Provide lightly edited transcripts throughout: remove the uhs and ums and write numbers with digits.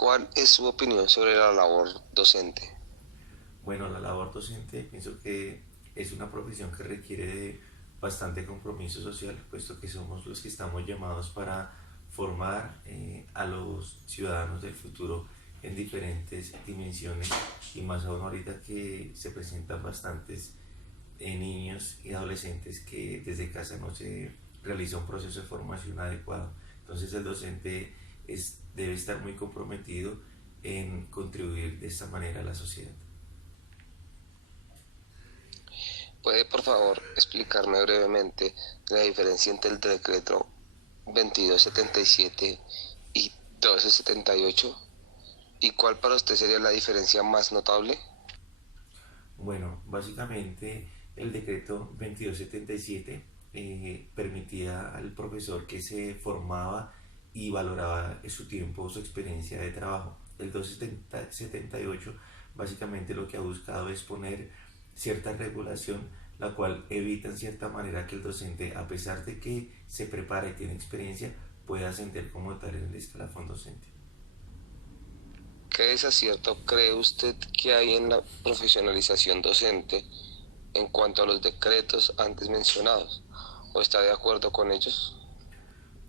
¿Cuál es su opinión sobre la labor docente? Bueno, la labor docente pienso que es una profesión que requiere de bastante compromiso social, puesto que somos los que estamos llamados para formar a los ciudadanos del futuro en diferentes dimensiones y más aún ahorita que se presentan bastantes niños y adolescentes que desde casa no se realiza un proceso de formación adecuado. Entonces el docente debe estar muy comprometido en contribuir de esta manera a la sociedad. ¿Puede por favor explicarme brevemente la diferencia entre el decreto 2277 y 1278? ¿Y cuál para usted sería la diferencia más notable? Bueno, básicamente el decreto 2277 permitía al profesor que se formaba y valoraba su tiempo, su experiencia de trabajo. El 278 básicamente lo que ha buscado es poner cierta regulación, la cual evita en cierta manera que el docente, a pesar de que se prepara y tiene experiencia, pueda ascender como tal en el escalafón docente. ¿Qué desacierto cree usted que hay en la profesionalización docente en cuanto a los decretos antes mencionados? ¿O está de acuerdo con ellos?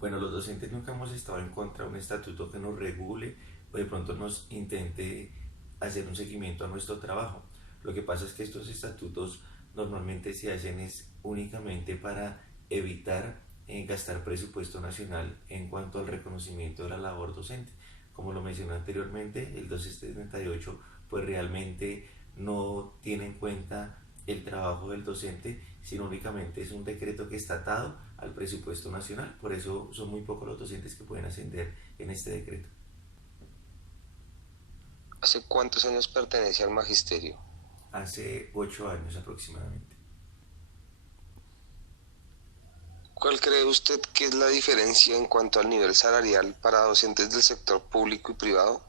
Bueno, los docentes nunca hemos estado en contra de un estatuto que nos regule o de pronto nos intente hacer un seguimiento a nuestro trabajo. Lo que pasa es que estos estatutos normalmente se hacen es únicamente para evitar gastar presupuesto nacional en cuanto al reconocimiento de la labor docente. Como lo mencioné anteriormente, el 278 pues realmente no tiene en cuenta el trabajo del docente, sino únicamente es un decreto que está atado al presupuesto nacional. Por eso son muy pocos los docentes que pueden ascender en este decreto. ¿Hace cuántos años pertenece al magisterio? Hace 8 años aproximadamente. ¿Cuál cree usted que es la diferencia en cuanto al nivel salarial para docentes del sector público y privado?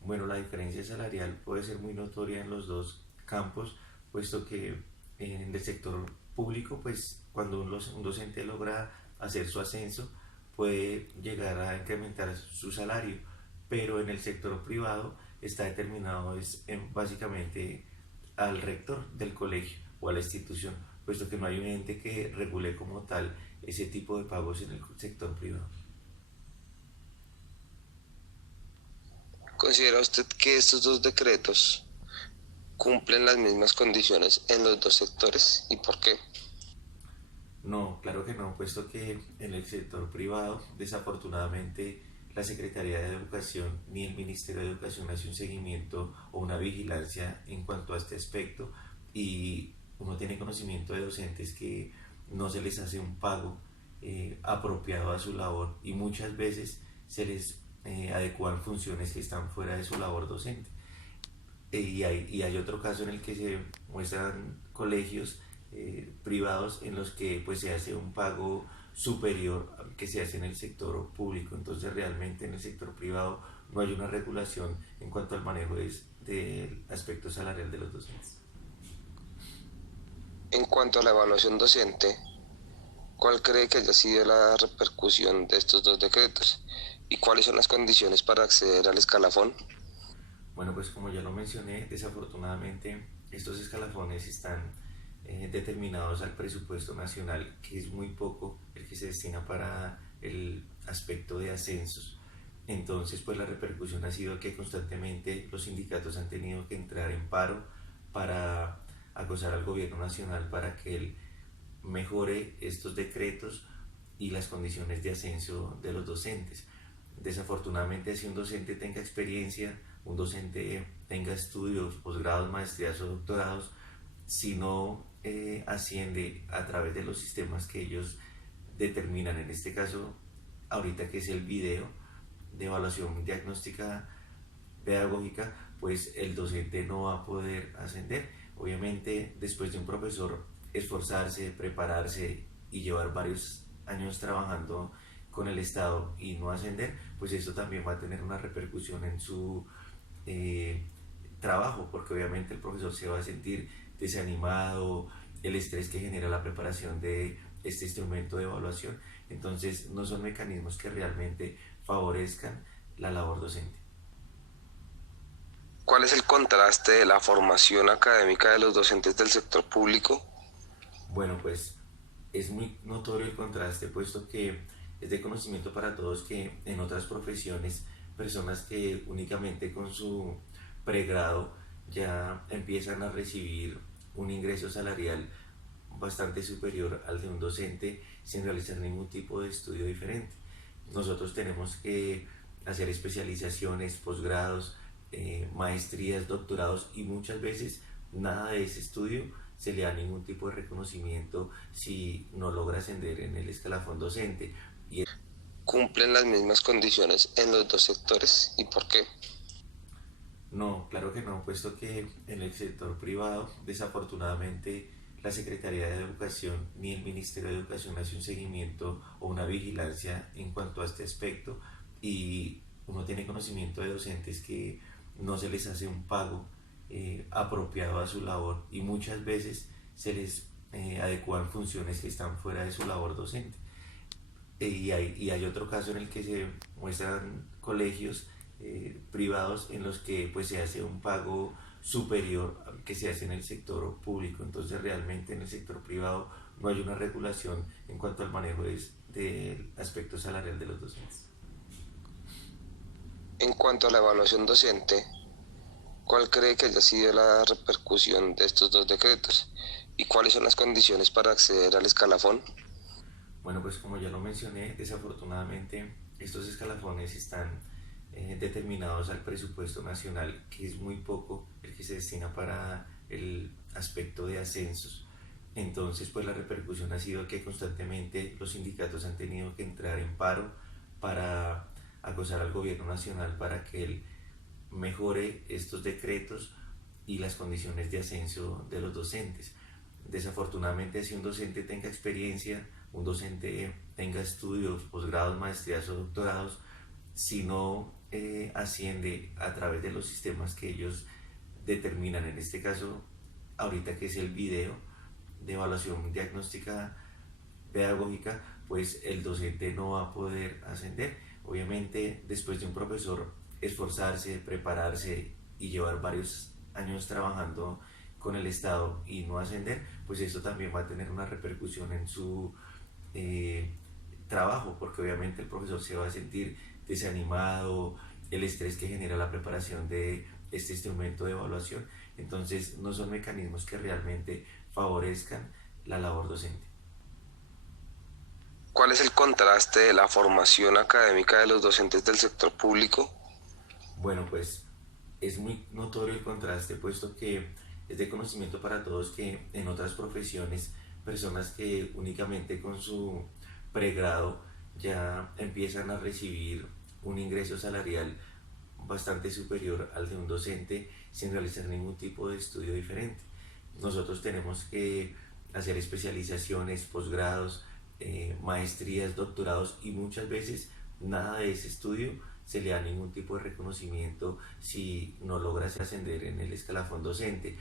Bueno, la diferencia salarial puede ser muy notoria en los dos campos, puesto que en el sector público, pues cuando un docente logra hacer su ascenso, puede llegar a incrementar su salario, pero en el sector privado está determinado básicamente al rector del colegio o a la institución, puesto que no hay un ente que regule como tal ese tipo de pagos en el sector privado. ¿Considera usted que estos dos decretos cumplen las mismas condiciones en los dos sectores y por qué? No, claro que no, puesto que en el sector privado, desafortunadamente, la Secretaría de Educación ni el Ministerio de Educación hace un seguimiento o una vigilancia en cuanto a este aspecto y uno tiene conocimiento de docentes que no se les hace un pago apropiado a su labor y muchas veces se les adecuan funciones que están fuera de su labor docente. Y hay otro caso en el que se muestran colegios privados en los que pues se hace un pago superior al que se hace en el sector público. Entonces realmente en el sector privado no hay una regulación en cuanto al manejo del aspecto salarial de los docentes. En cuanto a la evaluación docente, ¿cuál cree que haya sido la repercusión de estos dos decretos? ¿Y cuáles son las condiciones para acceder al escalafón? Bueno, pues como ya lo mencioné, desafortunadamente estos escalafones están determinados al presupuesto nacional, que es muy poco el que se destina para el aspecto de ascensos. Entonces, pues la repercusión ha sido que constantemente los sindicatos han tenido que entrar en paro para acosar al gobierno nacional para que él mejore estos decretos y las condiciones de ascenso de los docentes. Desafortunadamente, si un docente tenga experiencia, un docente tenga estudios, posgrados, maestrías o doctorados, si no asciende a través de los sistemas que ellos determinan, en este caso, ahorita que es el video de evaluación diagnóstica pedagógica, pues el docente no va a poder ascender. Obviamente, después de un profesor esforzarse, prepararse y llevar varios años trabajando con el Estado y no ascender, pues esto también va a tener una repercusión en su eh, trabajo, porque obviamente el profesor se va a sentir desanimado, el estrés que genera la preparación de este instrumento de evaluación. Entonces, no son mecanismos que realmente favorezcan la labor docente. ¿Cuál es el contraste de la formación académica de los docentes del sector público? Bueno, pues es muy notorio el contraste, puesto que es de conocimiento para todos que en otras profesiones, personas que únicamente con su pregrado ya empiezan a recibir un ingreso salarial bastante superior al de un docente sin realizar ningún tipo de estudio diferente. Nosotros tenemos que hacer especializaciones, posgrados, maestrías, doctorados y muchas veces nada de ese estudio se le da ningún tipo de reconocimiento si no logra ascender en el escalafón docente. Y ¿Cumplen las mismas condiciones en los dos sectores y por qué? no, claro que no, puesto que en el sector privado, desafortunadamente, la Secretaría de Educación ni el Ministerio de Educación hace un seguimiento o una vigilancia en cuanto a este aspecto y uno tiene conocimiento de docentes que no se les hace un pago apropiado a su labor y muchas veces se les adecuan funciones que están fuera de su labor docente. Y hay otro caso en el que se muestran colegios privados en los que pues se hace un pago superior al que se hace en el sector público. Entonces realmente en el sector privado no hay una regulación en cuanto al manejo del aspecto salarial de los docentes. En cuanto a la evaluación docente, ¿cuál cree que haya sido la repercusión de estos dos decretos? ¿Y cuáles son las condiciones para acceder al escalafón? Bueno, pues como ya lo mencioné, desafortunadamente estos escalafones están determinados al presupuesto nacional, que es muy poco el que se destina para el aspecto de ascensos. Entonces, pues la repercusión ha sido que constantemente los sindicatos han tenido que entrar en paro para acosar al gobierno nacional para que él mejore estos decretos y las condiciones de ascenso de los docentes. Desafortunadamente, si un docente tenga experiencia, un docente tenga estudios, posgrados, maestrías o doctorados, si no asciende a través de los sistemas que ellos determinan, en este caso, ahorita que es el video de evaluación diagnóstica pedagógica, pues el docente no va a poder ascender. Obviamente, después de un profesor esforzarse, prepararse y llevar varios años trabajando con el Estado y no ascender, pues esto también va a tener una repercusión en su eh, trabajo, porque obviamente el profesor se va a sentir desanimado, el estrés que genera la preparación de este instrumento de evaluación. Entonces no son mecanismos que realmente favorezcan la labor docente. ¿Cuál es el contraste de la formación académica de los docentes del sector público? Bueno, pues es muy notorio el contraste, puesto que es de conocimiento para todos que en otras profesiones, personas que únicamente con su pregrado ya empiezan a recibir un ingreso salarial bastante superior al de un docente sin realizar ningún tipo de estudio diferente. Nosotros tenemos que hacer especializaciones, posgrados, maestrías, doctorados y muchas veces nada de ese estudio se le da ningún tipo de reconocimiento si no logras ascender en el escalafón docente.